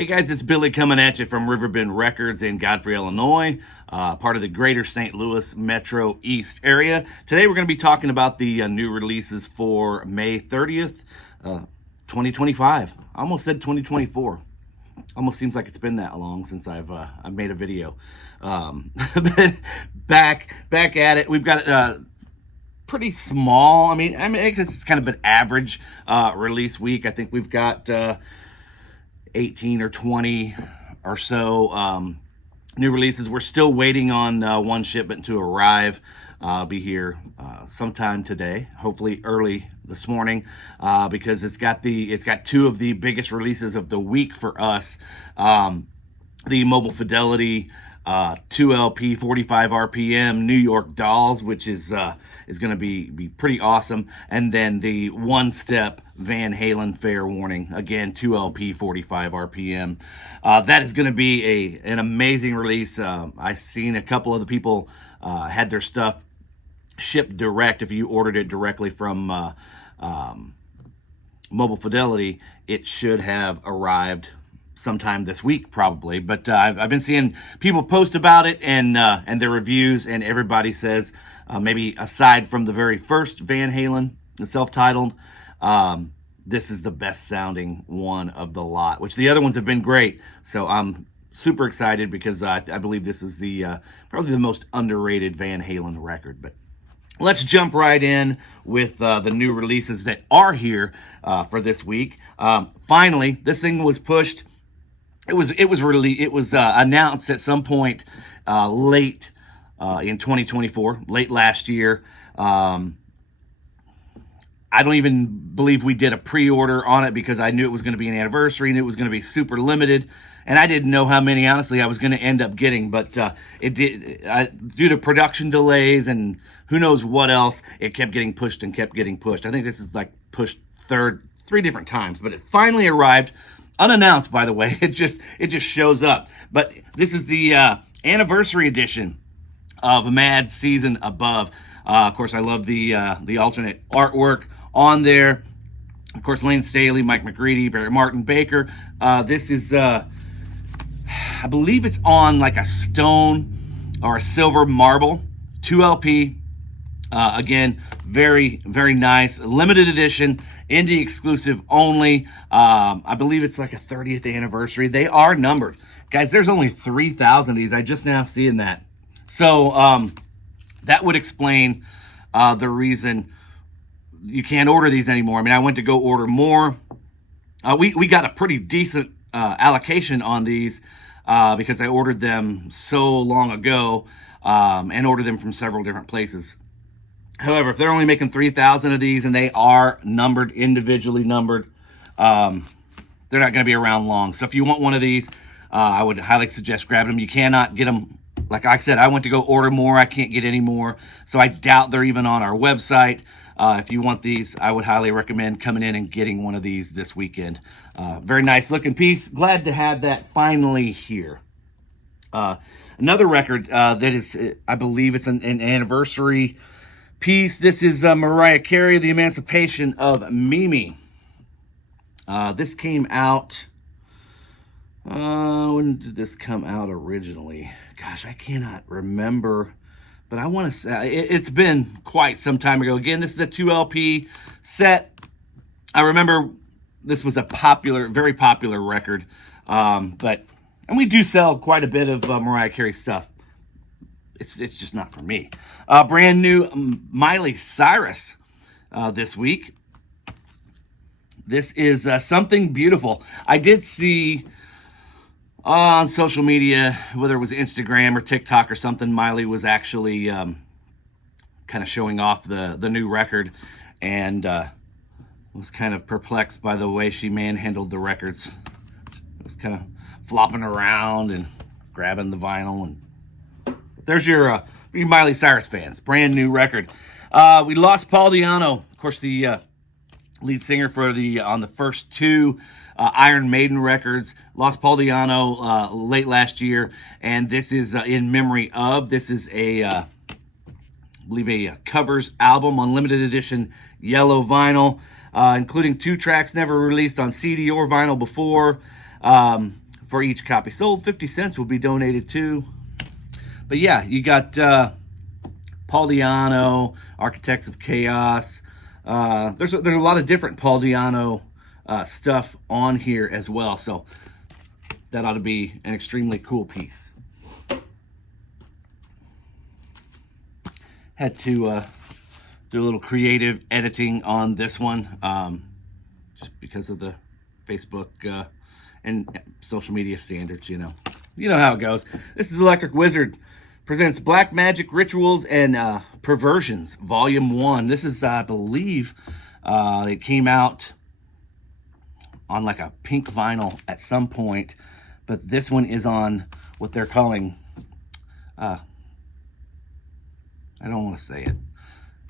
Hey guys, it's Billy coming at you from RiverBend Records in Godfrey, Illinois, part of the greater St. Louis Metro East area. Today we're going to be talking about the new releases for May 30th, 2025. I almost said 2024. Almost seems like it's been that long since I've made a video. But back at it. We've got pretty small. I mean, because it's kind of an average release week. I think we've got 18 or 20 or so new releases. We're still waiting on one shipment to arrive. Be here sometime today, hopefully early this morning, because it's got two of the biggest releases of the week for us. The Mobile Fidelity 2LP 45 RPM New York Dolls, which is going to be pretty awesome, and then the One Step Van Halen Fair Warning, again 2LP 45 RPM. That is going to be an amazing release. I've seen a couple of the people had their stuff shipped direct. If you ordered it directly from Mobile Fidelity, it should have arrived sometime this week probably, but I've been seeing people post about it and their reviews, and everybody says maybe aside from the very first Van Halen, the self-titled, this is the best sounding one of the lot, which the other ones have been great. So I'm super excited because I believe this is the probably the most underrated Van Halen record. But let's jump right in with the new releases that are here for this week. Finally, this thing was pushed. It was announced at some point late in 2024, late last year. I don't even believe we did a pre-order on it because I knew it was going to be an anniversary and it was going to be super limited, and I didn't know how many, honestly, I was going to end up getting. But it did, due to production delays and who knows what else, it kept getting pushed and kept getting pushed. I think this is like pushed three different times, but it finally arrived. Unannounced, by the way. It just shows up. But this is the anniversary edition of Mad Season Above. Of course, I love the alternate artwork on there. Of course, Lane Staley, Mike McGready, Barry Martin Baker. This is, I believe it's on like a stone or a silver marble 2LP. Again, very, very nice. Limited edition, indie exclusive only. I believe it's like a 30th anniversary. They are numbered. Guys, there's only 3,000 of these. I just now seeing that. So that would explain the reason you can't order these anymore. I mean, I went to go order more. We got a pretty decent allocation on these because I ordered them so long ago and ordered them from several different places. However, if they're only making 3,000 of these and they are numbered, individually numbered, they're not going to be around long. So if you want one of these, I would highly suggest grabbing them. You cannot get them. Like I said, I went to go order more. I can't get any more. So I doubt they're even on our website. If you want these, I would highly recommend coming in and getting one of these this weekend. Very nice looking piece. Glad to have that finally here. Another record that is, I believe it's an anniversary piece. This is Mariah Carey, The Emancipation of Mimi. This came out, when did this come out originally? Gosh, I cannot remember, but I want to say it's been quite some time ago. Again, this is a 2LP set. I remember this was a very popular record, and we do sell quite a bit of Mariah Carey stuff. It's just not for me. Brand new Miley Cyrus this week. This is Something Beautiful. I did see on social media, whether it was Instagram or TikTok or something, Miley was actually kind of showing off the new record, and was kind of perplexed by the way she manhandled the records. It was kind of flopping around and grabbing the vinyl. And there's your Miley Cyrus fans. Brand new record. We lost Paul Di'Anno, of course, the lead singer for on the first two Iron Maiden records. Lost Paul Di'Anno late last year, and this is in memory of. This is I believe a covers album on limited edition yellow vinyl, including 2 tracks never released on CD or vinyl before. for each copy sold. 50 cents will be donated to. But yeah, you got Paul Di'Anno, Architects of Chaos. There's a lot of different Paul Di'Anno stuff on here as well. So that ought to be an extremely cool piece. Had to do a little creative editing on this one, just because of the Facebook and social media standards, you know how it goes. This is Electric Wizard presents Black Magic Rituals and Perversions, Volume 1. This is, I believe, it came out on like a pink vinyl at some point, but this one is on what they're calling, I don't want to say it.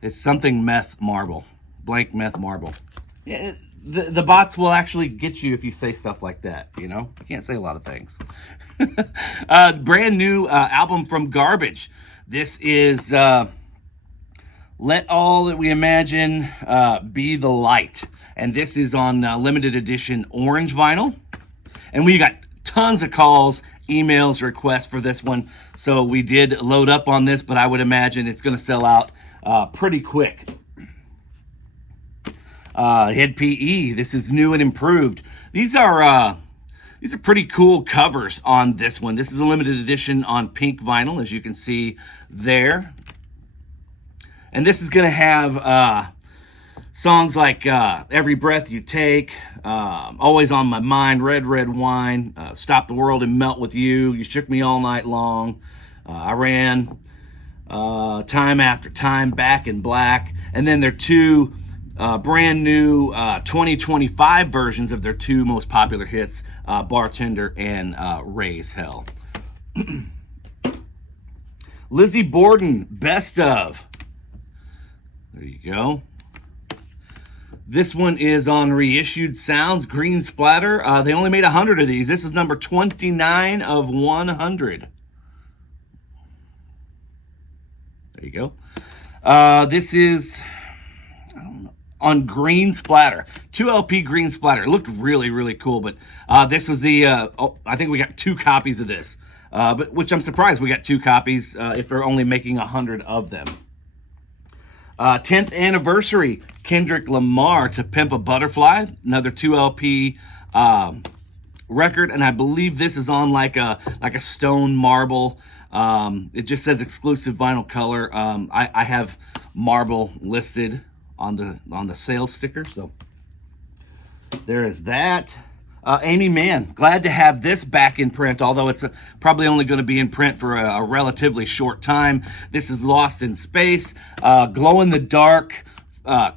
It's something meth marble, blank meth marble. Yeah, the bots will actually get you if you say stuff like that, you know? You can't say a lot of things. Brand new album from Garbage. This is Let All That We Imagine Be the Light. And this is on limited edition orange vinyl. And we got tons of calls, emails, requests for this one. So we did load up on this, but I would imagine it's going to sell out pretty quick. Head PE, this is new and improved. These are pretty cool covers on this one. This is a limited edition on pink vinyl, as you can see there. And this is going to have songs like Every Breath You Take, Always on My Mind, Red, Red Wine, Stop the World and Melt With You, You Shook Me All Night Long, I Ran, Time After Time, Back in Black. And then their two brand new 2025 versions of their two most popular hits, Bartender and Raise Hell. Lizzie Borden, Best Of. There you go. This one is on Reissued Sounds, Green Splatter. They only made 100 of these. This is number 29 of 100. There you go. This is, I don't know, on Green Splatter. 2 LP Green Splatter. It looked really, really cool, but this was the, I think we got 2 copies of this, but which I'm surprised we got 2 copies if they're only making 100 of them. 10th anniversary, Kendrick Lamar, To Pimp a Butterfly, another 2 LP record, and I believe this is on like a stone marble. It just says exclusive vinyl color. I have marble listed on the sales sticker, so there is that. Amy Mann, glad to have this back in print, although it's probably only going to be in print for a relatively short time. This is Lost in Space, glow-in-the-dark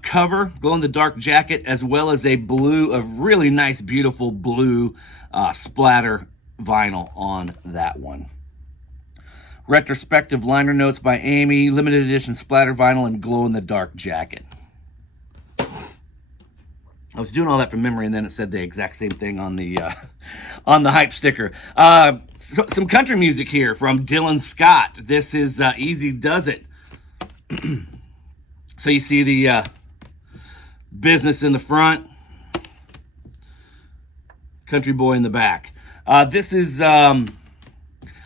cover, glow-in-the-dark jacket, as well as a really nice, beautiful blue splatter vinyl on that one. Retrospective liner notes by Amy, limited edition splatter vinyl, and glow-in-the-dark jacket. I was doing all that from memory, and then it said the exact same thing on the hype sticker. Some country music here from Dylan Scott. This is Easy Does It. So you see the business in the front, country boy in the back. This is I'm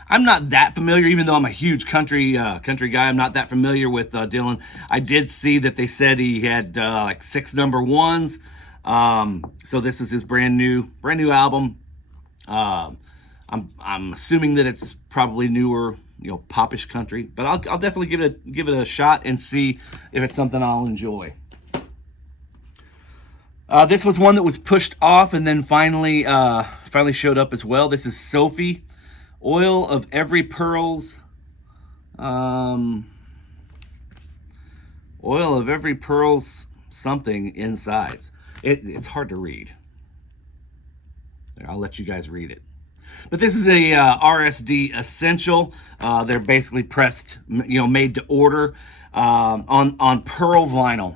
not that familiar, even though I'm a huge country guy. I'm not that familiar with Dylan. I did see that they said he had like 6 number ones. So this is his brand new album. I'm assuming that it's probably newer, popish country, but I'll definitely give it a shot and see if it's something I'll enjoy. This was one that was pushed off and then finally showed up as well. This is Sophie, Oil of Every Pearl's, Oil of Every Pearl's something insides. It's hard to read. There, I'll let you guys read it. But this is a RSD Essential. They're basically pressed, made to order on pearl vinyl.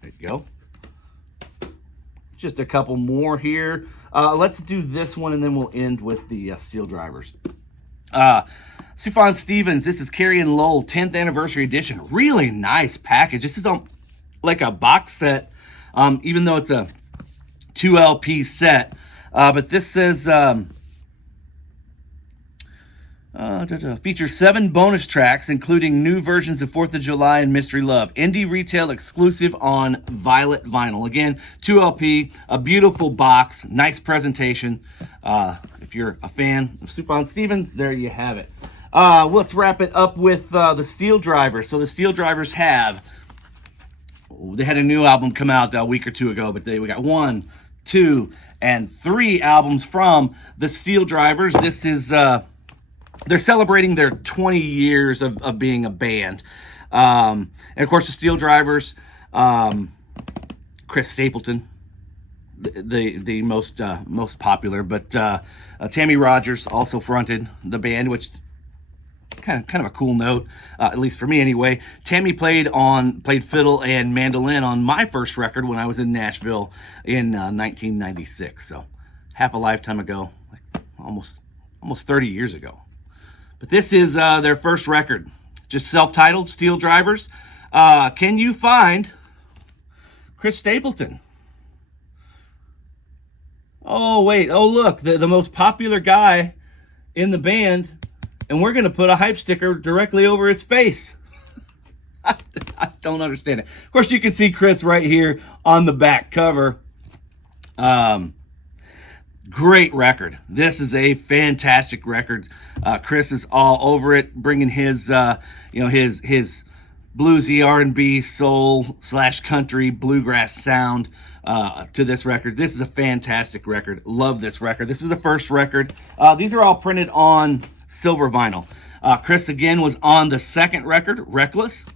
There you go. Just a couple more here. Let's do this one, and then we'll end with the SteelDrivers. Sufjan Stevens, this is Carrie and Lowell 10th Anniversary Edition. Really nice package. This is on like a box set. Even though it's a 2 LP set, But this says features 7 bonus tracks, including new versions of 4th of July and Mystery Love. Indie retail exclusive on Violet vinyl. Again, 2 LP, a beautiful box, nice presentation. If you're a fan of Sufjan Stevens, there you have it. Let's wrap it up with the SteelDrivers. So the SteelDrivers they had a new album come out a week or two ago, but we got 1, 2, and 3 albums from the SteelDrivers. This is they're celebrating their 20 years of being a band. And of course, the SteelDrivers, Chris Stapleton, the most popular, but Tammy Rogers also fronted the band, which kind of a cool note, at least for me anyway. Tammy played fiddle and mandolin on my first record when I was in Nashville in 1996. So half a lifetime ago, like almost 30 years ago. But this is their first record, just self-titled, SteelDrivers. Can you find Chris Stapleton? Oh, wait. Oh, look, the most popular guy in the band, and we're going to put a hype sticker directly over his face. I don't understand it. Of course, you can see Chris right here on the back cover. Great record. This is a fantastic record. Chris is all over it, bringing his his bluesy R&B, soul / country bluegrass sound to this record. This is a fantastic record. Love this record. This was the first record. These are all printed on silver vinyl. Chris again was on the second record, Reckless,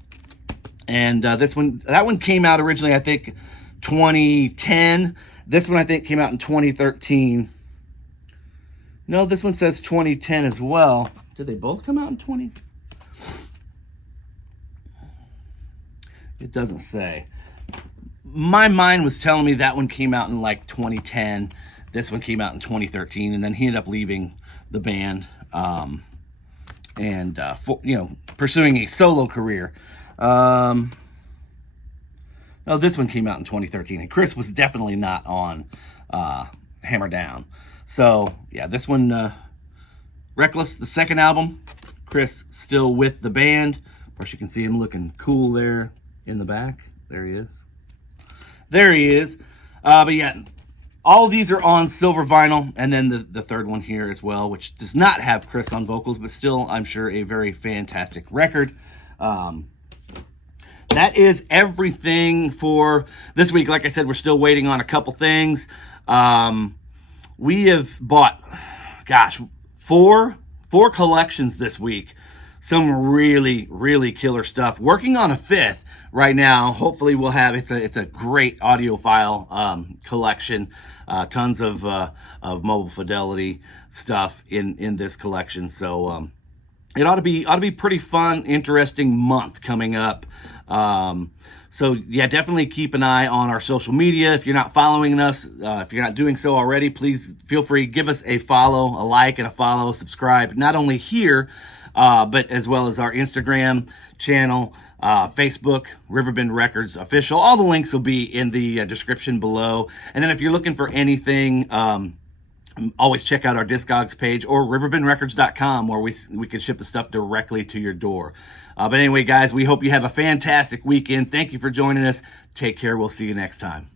and that one came out originally, I think, 2010. This one, I think, came out in 2013. No, this one says 2010 as well. Did they both come out in 20? It doesn't say. My mind was telling me that one came out in like 2010. This one came out in 2013, and then he ended up leaving the band and pursuing a solo career. No, this one came out in 2013, and Chris was definitely not on Hammer Down. So, yeah, this one, Reckless, the second album, Chris still with the band. Of course, you can see him looking cool there in the back. There he is. There he is. But, yeah, all of these are on silver vinyl, and then the third one here as well, which does not have Chris on vocals, but still, I'm sure, a very fantastic record. That is everything for this week. Like I said, we're still waiting on a couple things. We have bought, four collections this week. Some really, really killer stuff. Working on a 5th right now. Hopefully we'll have, it's a great audiophile collection. Tons of mobile fidelity stuff in this collection. So it ought to be pretty fun, interesting month coming up. So yeah, definitely keep an eye on our social media. If you're not following us, if you're not doing so already, please feel free, give us a follow, a like and a follow, subscribe, not only here, but as well as our Instagram channel, Facebook, RiverBend Records Official. All the links will be in the description below. And then if you're looking for anything, always check out our Discogs page or riverbendrecords.com, where we can ship the stuff directly to your door. But anyway, guys, we hope you have a fantastic weekend. Thank you for joining us. Take care. We'll see you next time.